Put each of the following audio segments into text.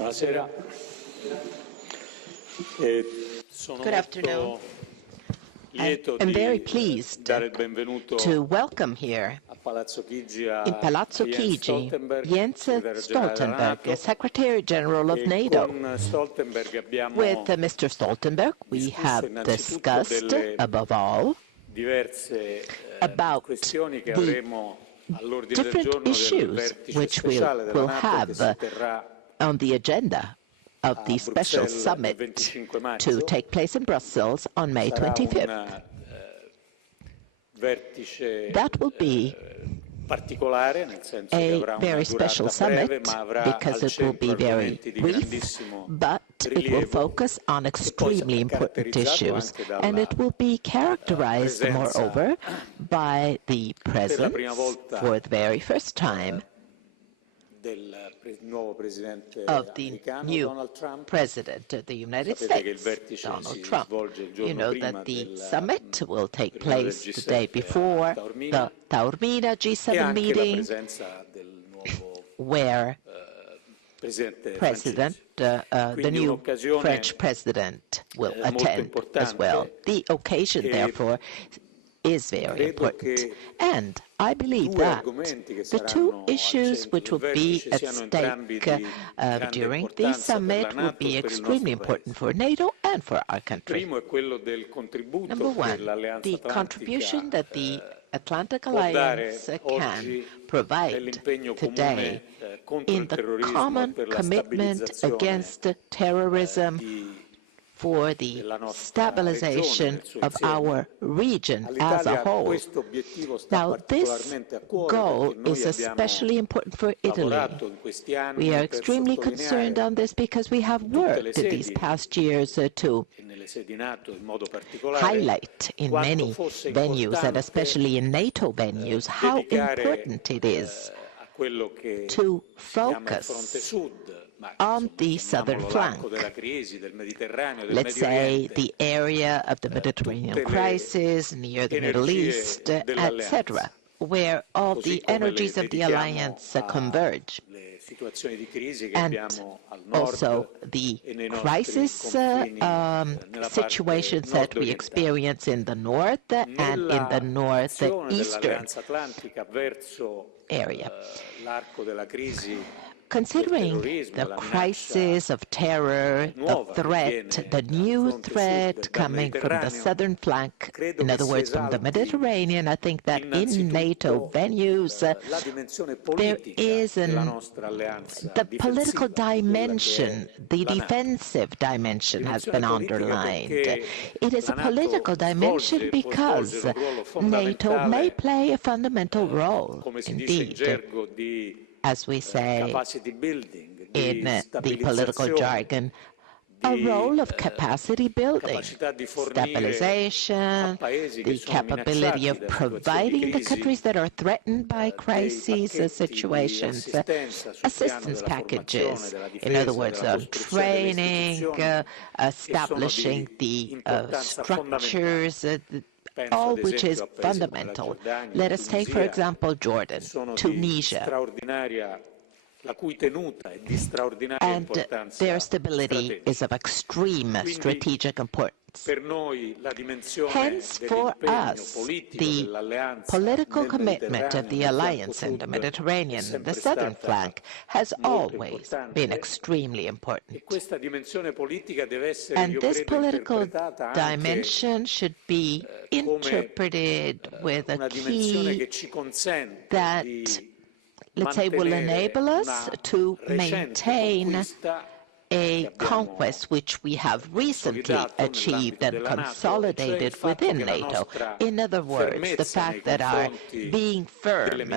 Buonasera. Good afternoon. I'm very pleased to welcome here in Palazzo Chigi Jens Stoltenberg, Secretary General of NATO. With Mr. Stoltenberg, we have discussed, above all, about the different issues which we'll have on the agenda of the special summit to take place in Brussels on May 25th. That will be a very special summit because it will be very brief, but it will focus on extremely important issues, and it will be characterized, moreover, by the presence, for the very first time, of the new President of the United States, Donald Trump. You know that the summit will take place the day before the Taormina G7 meeting, where the new French President will attend as well. The occasion, therefore, is very important. And I believe that the two issues which will be at stake during the summit will be extremely important for NATO and for our country. Number one, the contribution that the Atlantic Alliance can provide today in the common commitment against terrorism, for the stabilization of our region as a whole. Now, this goal is especially important for Italy. We are extremely concerned on this because we have worked these past years to highlight in many venues, and especially in NATO venues, how important it is to focus on the southern flank, let's say the area of the Mediterranean crisis, near the Middle East, etc., where all the energies of the alliance converge. And also the crisis situations that we experience in the north and in the northeastern area. Considering the crisis of terror, the threat, the new threat coming from the southern flank, in other words, from the Mediterranean, I think that in NATO venues, there is the political dimension, the defensive dimension has been underlined. It is a political dimension because NATO may play a fundamental role, indeed, as we say in the political jargon, a role of capacity building, stabilization, the capability of providing the countries that are threatened by crises situations, assistance packages, in other words, training, establishing the structures, all which is fundamental. Let us take, for example, Jordan, Tunisia, and their stability is of extreme strategic importance. Hence, for us, the political commitment of the alliance in the Mediterranean, the southern flank, has always been extremely important. And this political dimension should be interpreted with a key that, let's say, will enable us to maintain a conquest which we have recently achieved and consolidated within NATO. In other words, the fact that our being firm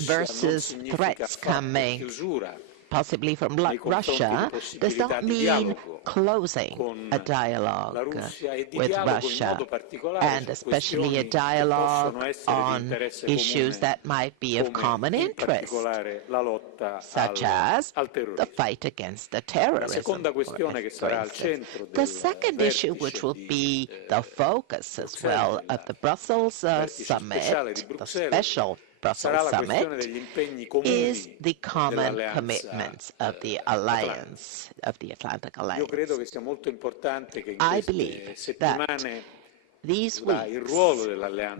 versus threats coming possibly from Russia does not mean closing a dialogue with Russia, and especially a dialogue on issues that might be of common interest, such as the fight against the terrorism, for instance. The second issue, which will be the focus as well of the Brussels summit, the special Brussels summit is the common commitments of the alliance, of the Atlantic Alliance. I believe that these weeks,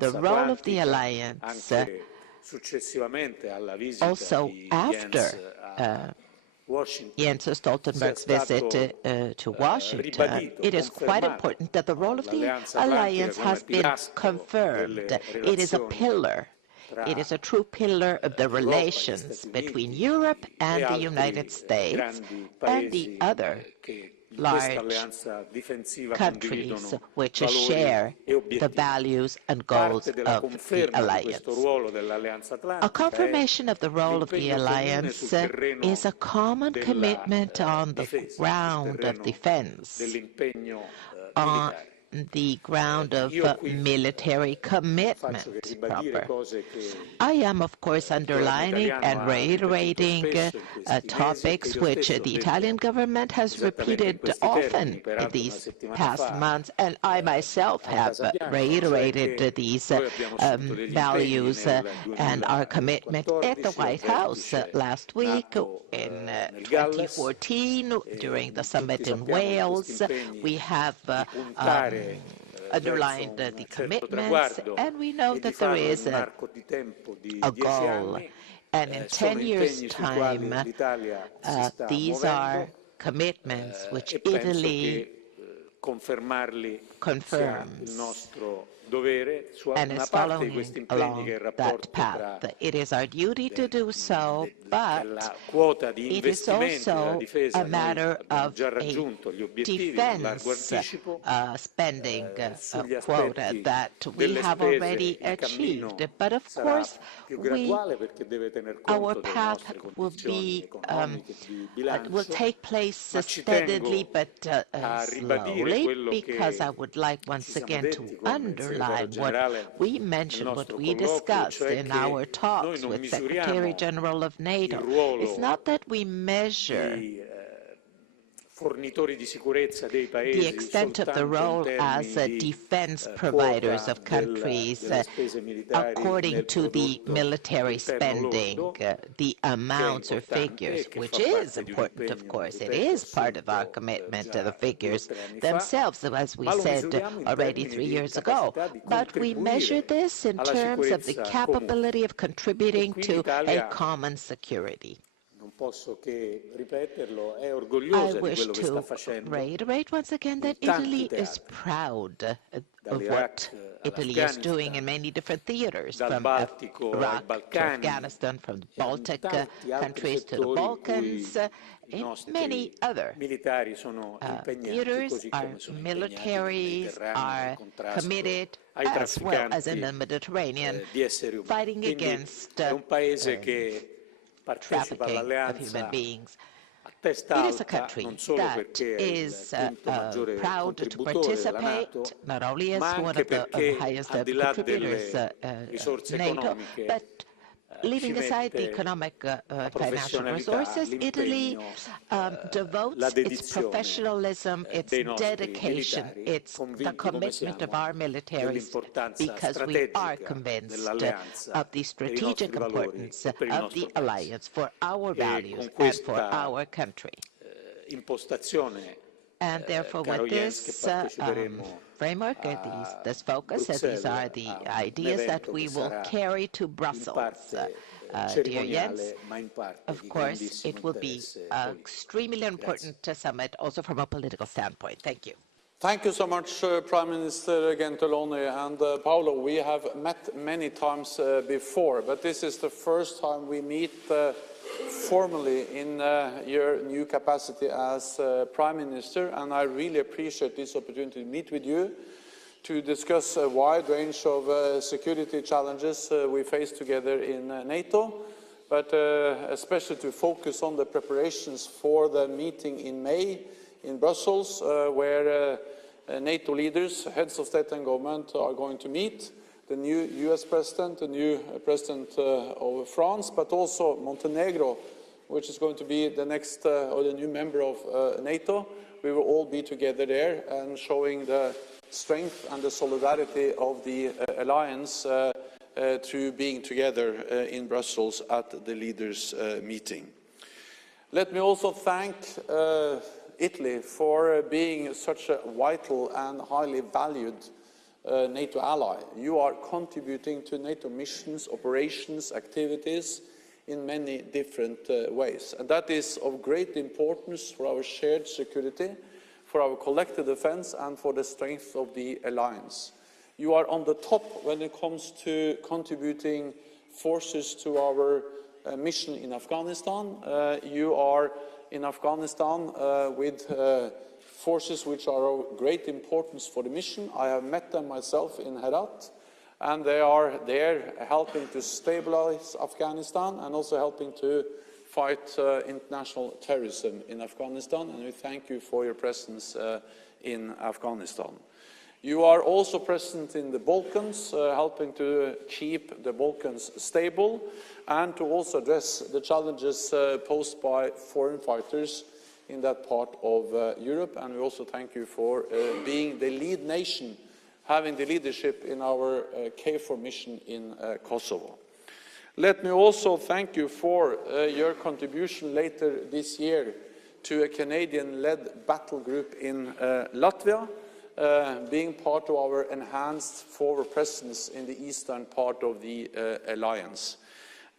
the role of the alliance, also after Jens Stoltenberg's visit to Washington, it is quite important that the role of the alliance has been confirmed. It is a pillar. It is a true pillar of the relations between Europe and the United States and the other large countries which share the values and goals of the alliance. A confirmation of the role of the alliance is a common commitment on the ground of defense, on the ground of military commitment proper. I am, of course, underlining and reiterating topics which the Italian government has repeated often these past months, and I myself have reiterated these values and our commitment at the White House last week in 2014 during the summit in Wales. We have underlined the commitments, and we know that there is a goal. And in 10 years' time, these are commitments which Italy confirms and is following along that path. It is our duty to do so, but it is also a matter of a defense spending quota that we have already achieved. But of course, our path will take place steadily but slowly, because I would like once again to underline what we mentioned, what we discussed in our talks with Secretary General of NATO. It's not that we measure the extent of the role as defense providers of countries according to the military spending, the amounts or figures, which is important, of course. It is part of our commitment to the figures themselves, as we said already 3 years ago. But we measure this in terms of the capability of contributing to a common security. I wish to reiterate once again that Italy is proud of what Italy is doing in many different theaters, from Iraq to Afghanistan, from the Baltic countries to the Balkans, in many other theaters. Our militaries are committed, as well as in the Mediterranean, fighting against trafficking of human beings. It is a country that is proud to participate, not only as one of the highest contributors NATO, but leaving aside the economic financial resources, Italy devotes its professionalism, its dedication, its the commitment of our militaries, because we are convinced of the strategic importance of the alliance for our values and for our country. And therefore, with this framework, this focus, these are the ideas that we will carry to Brussels. Dear Jens, of course, it will be an extremely important summit, also from a political standpoint. Thank you. Thank you so much, Prime Minister Gentiloni. And Paolo, we have met many times before, but this is the first time we meet formally in your new capacity as Prime Minister, and I really appreciate this opportunity to meet with you to discuss a wide range of security challenges we face together in NATO, but especially to focus on the preparations for the meeting in May in Brussels, where NATO leaders, heads of state and government, are going to meet. The new US President, the new President of France, but also Montenegro, which is going to be the next or the new member of NATO. We will all be together there and showing the strength and the solidarity of the alliance through being together in Brussels at the leaders' meeting. Let me also thank Italy for being such a vital and highly valued NATO ally. You are contributing to NATO missions, operations, activities in many different ways. And that is of great importance for our shared security, for our collective defense, and for the strength of the alliance. You are on the top when it comes to contributing forces to our mission in Afghanistan. You are in Afghanistan with forces which are of great importance for the mission. I have met them myself in Herat, and they are there helping to stabilize Afghanistan and also helping to fight international terrorism in Afghanistan, and we thank you for your presence in Afghanistan. You are also present in the Balkans, helping to keep the Balkans stable and to also address the challenges posed by foreign fighters in that part of Europe. And we also thank you for being the lead nation, having the leadership in our KFOR mission in Kosovo. Let me also thank you for your contribution later this year to a Canadian-led battle group in Latvia, being part of our enhanced forward presence in the eastern part of the alliance.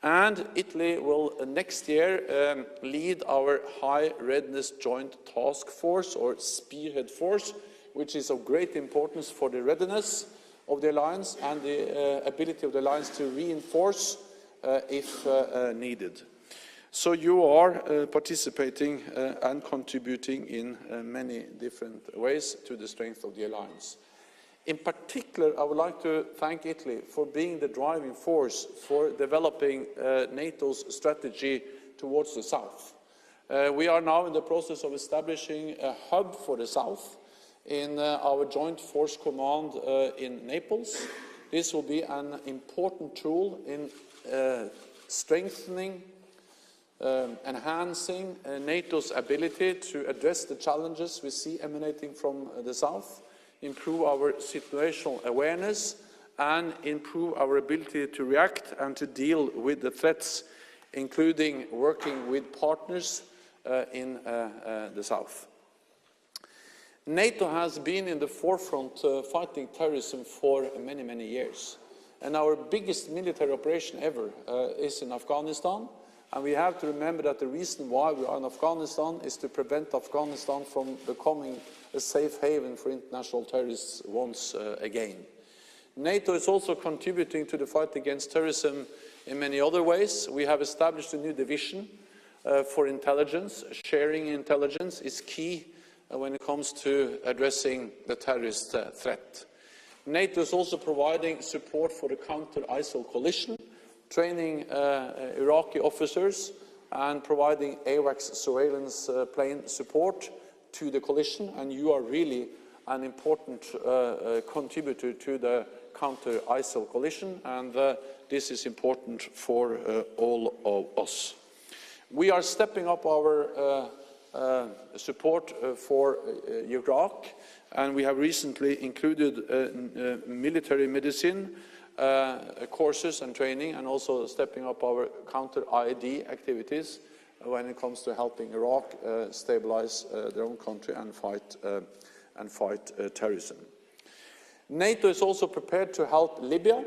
And Italy will next year lead our High Readiness Joint Task Force, or Spearhead Force, which is of great importance for the readiness of the alliance and the ability of the alliance to reinforce if needed. So you are participating and contributing in many different ways to the strength of the alliance. In particular, I would like to thank Italy for being the driving force for developing NATO's strategy towards the south. We are now in the process of establishing a hub for the south in our Joint Force Command in Naples. This will be an important tool in strengthening, enhancing NATO's ability to address the challenges we see emanating from the south, improve our situational awareness, and improve our ability to react and to deal with the threats, including working with partners in the south. NATO has been in the forefront fighting terrorism for many, many years. And our biggest military operation ever is in Afghanistan. And we have to remember that the reason why we are in Afghanistan is to prevent Afghanistan from becoming a safe haven for international terrorists once again. NATO is also contributing to the fight against terrorism in many other ways. We have established a new division for intelligence. Sharing intelligence is key when it comes to addressing the terrorist threat. NATO is also providing support for the counter-ISIL coalition, training Iraqi officers and providing AWACS surveillance plane support to the coalition, and you are really an important contributor to the counter-ISIL coalition, and this is important for all of us. We are stepping up our support for Iraq, and we have recently included military medicine courses and training, and also stepping up our counter-IED activities when it comes to helping Iraq stabilize their own country and fight terrorism. NATO is also prepared to help Libya.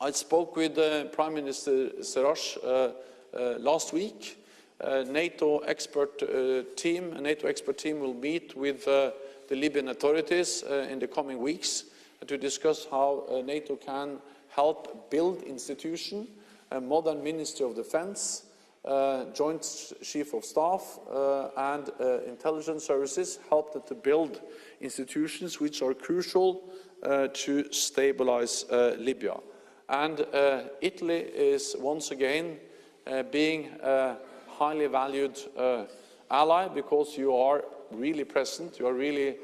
I spoke with Prime Minister Sarash last week. A NATO expert team will meet with the Libyan authorities in the coming weeks to discuss how NATO can help build institutions, a modern Ministry of Defense, Joint Chief of Staff and intelligence services, help them to build institutions which are crucial to stabilize Libya. And Italy is once again being a highly valued ally, because you are really present, you are really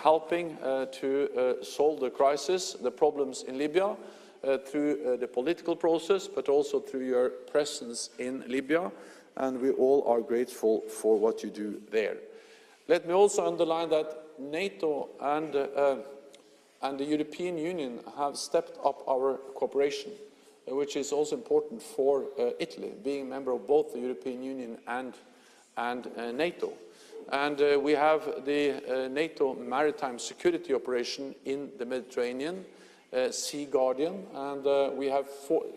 helping to solve the crisis, the problems in Libya, through the political process, but also through your presence in Libya, and we all are grateful for what you do there. Let me also underline that NATO and the European Union have stepped up our cooperation, which is also important for Italy, being a member of both the European Union and NATO. And we have the NATO maritime security operation in the Mediterranean, Sea Guardian, and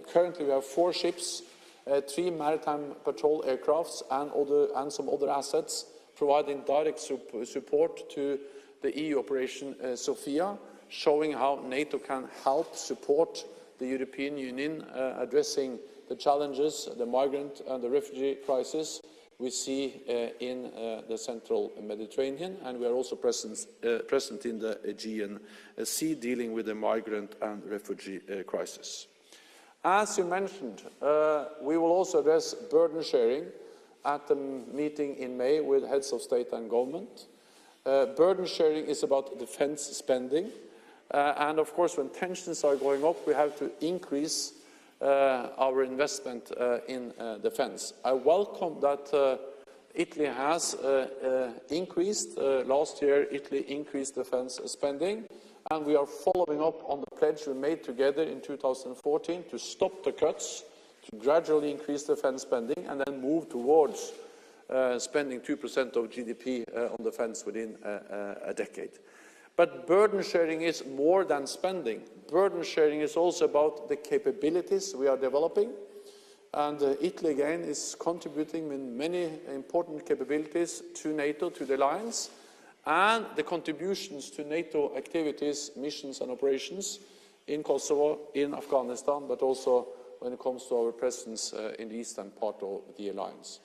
currently we have 4 ships, 3 maritime patrol aircrafts and some other assets providing direct support to the EU operation Sophia, showing how NATO can help support the European Union addressing the challenges, the migrant and the refugee crisis we see in the central Mediterranean, and we are also present in the Aegean Sea, dealing with the migrant and refugee crisis. As you mentioned, we will also address burden sharing at the meeting in May with heads of state and government. Burden sharing is about defense spending, and of course when tensions are going up we have to increase our investment in defense. I welcome that Italy has increased. Last year Italy increased defense spending, and we are following up on the pledge we made together in 2014 to stop the cuts, to gradually increase defense spending and then move towards spending 2% of GDP on defense within a decade. But burden sharing is more than spending. Burden sharing is also about the capabilities we are developing. And Italy, again, is contributing with many important capabilities to NATO, to the alliance, and the contributions to NATO activities, missions and operations in Kosovo, in Afghanistan, but also when it comes to our presence in the eastern part of the alliance.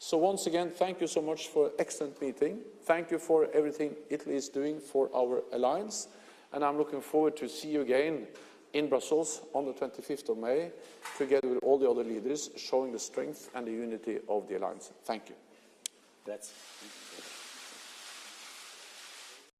So once again, thank you so much for an excellent meeting. Thank you for everything Italy is doing for our alliance. And I'm looking forward to see you again in Brussels on the 25th of May, together with all the other leaders, showing the strength and the unity of the alliance. Thank you. Grazie.